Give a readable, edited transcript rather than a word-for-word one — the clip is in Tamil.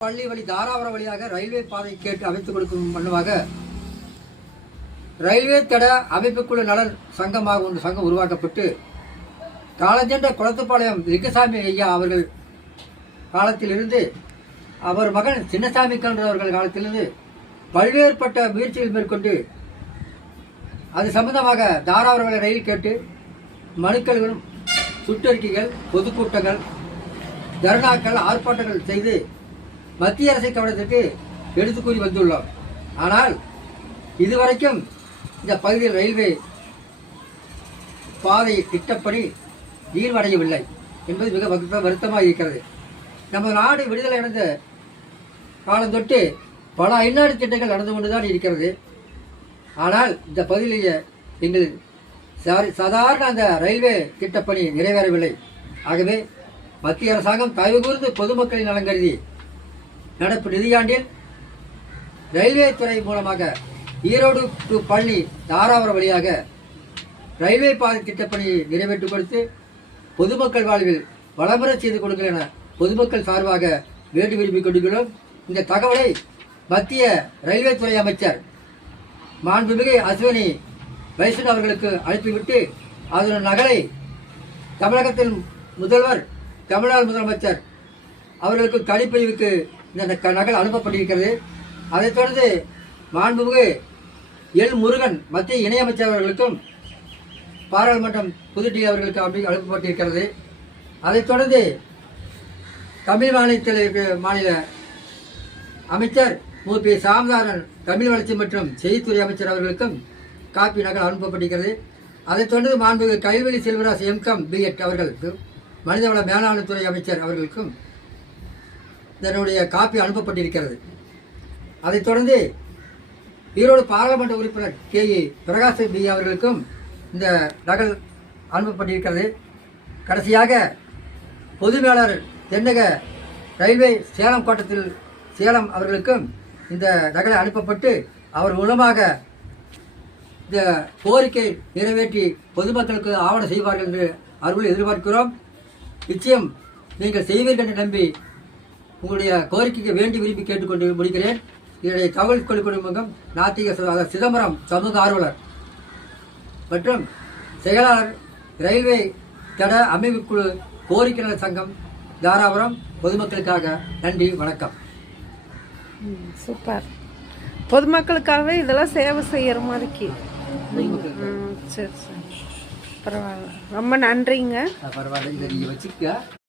பள்ளி வழி தாராபுரம் வழியாக ரயில்வே பாதை கேட்டு அமைத்துக் கொடுக்கும் வண்ணமாக ரயில்வே தட அமைப்புக்குழு நலன் சங்கமாக ஒரு சங்கம் உருவாக்கப்பட்டு காலஞ்சென்ற குளத்துப்பாளையம் லிங்கசாமி ஐயா அவர்கள் காலத்திலிருந்து அவர் மகன் சின்னசாமி அவர்கள் காலத்திலிருந்து பல்வேறுபட்ட முயற்சிகள் மேற்கொண்டு அது சம்பந்தமாக தாராபுரம் ரயில் கேட்டு மனுக்களும் சுற்றறிக்கைகள் பொதுக்கூட்டங்கள் தர்ணாக்கள் ஆர்ப்பாட்டங்கள் செய்து மத்திய அரசை கவனத்திற்கு எடுத்து கூறி வந்துள்ளோம். ஆனால் இதுவரைக்கும் இந்த பகுதியில் ரயில்வே பாதை திட்டப்பணி நீர்வடையவில்லை என்பது மிக வருத்தமாக இருக்கிறது. நமது நாடு விடுதலை அடைந்த காலம் தொட்டு பல ஐநாடு திட்டங்கள் நடந்து கொண்டுதான் இருக்கிறது. ஆனால் இந்த பகுதியிலேயே எங்கள் சாதாரண அந்த ரயில்வே திட்டப்பணி நிறைவேறவில்லை. ஆகவே மத்திய அரசாங்கம் தயவு கூர்ந்து பொதுமக்களின் நலன் கருதி நடப்பு நிதியாண்டில் ரயில்வே துறை மூலமாக ஈரோடு டு பழனி தாராபுரம் வழியாக ரயில்வே பாதை திட்டப்பணியை நிறைவேற்றி கொடுத்து பொதுமக்கள் வாழ்வில் வளமுறை செய்து கொடுங்கள் என பொதுமக்கள் சார்பாக வேண்டி விரும்பிக் கொண்டுள்ளோம். இந்த தகவலை மத்திய ரயில்வே துறை அமைச்சர் மாண்புமிகு அஸ்வினி வைஷ்ணவ் அவர்களுக்கு அனுப்பிவிட்டு அதன் நகலை தமிழகத்தின் முதல்வர் தமிழ்நாடு முதலமைச்சர் அவர்களுக்கு தனிப்பிரிவுக்கு இந்த நகல் அனுப்பப்பட்டிருக்கிறது. அதைத் தொடர்ந்து மாண்புமிகு எல் முருகன் மத்திய இணையமைச்சர் அவர்களுக்கும் பாராளுமன்றம் புதுடில்லி அவர்களுக்கு அனுப்பப்பட்டிருக்கிறது. அதைத் தொடர்ந்து தமிழ் மாநில அமைச்சர் மூ.பி. சாமிநாதன் தமிழ் வளர்ச்சி மற்றும் செய்தித்துறை அமைச்சர் அவர்களுக்கும் காப்பி நகல் அனுப்பப்பட்டிருக்கிறது. அதைத் தொடர்ந்து மாண்புமிகு கைல்வெளி செல்வராஜ் எம்.காம் B.Ed அவர்களுக்கு மனிதவள மேலாண்மைத்துறை அமைச்சர் அவர்களுக்கும் இதனுடைய காப்பி அனுப்பப்பட்டிருக்கிறது. அதைத் தொடர்ந்து ஈரோடு பாராளுமன்ற உறுப்பினர் K.E. பிரகாஷ் B. அவர்களுக்கும் இந்த நகல் அனுப்பப்பட்டிருக்கிறது. கடைசியாக பொது மேலாளர் தென்னக ரயில்வே சேலம் கோட்டத்தில் சேலம் அவர்களுக்கும் இந்த நகலை அனுப்பப்பட்டு அவர் மூலமாக இந்த கோரிக்கை நிறைவேற்றி பொதுமக்களுக்கு ஆவணம் செய்வார்கள் என்று அவர்கள் எதிர்பார்க்கிறோம். நிச்சயம் நீங்கள் செய்வீர்கள் என்று நம்பி உங்களுடைய கோரிக்கைக்கு வேண்டி விரும்பி கேட்டுக்கொண்டு முடிக்கிறேன். இதனுடைய தகவல் குழுமம் நாத்திக சிதம்பரம் சமூக ஆர்வலர் மற்றும் செயலாளர் ரயில்வே தட அமைப்புக்குழு கோரிக்கை நல சங்கம் தாராபுரம் பொதுமக்களுக்காக. நன்றி, வணக்கம். சூப்பர். பொதுமக்களுக்காகவே இதெல்லாம் சேவை செய்யற மாதிரிக்கு. சரி சரி, பரவாயில்ல, ரொம்ப நன்றிங்க. பரவாயில்ல, இதை நீங்கள் வச்சுக்க.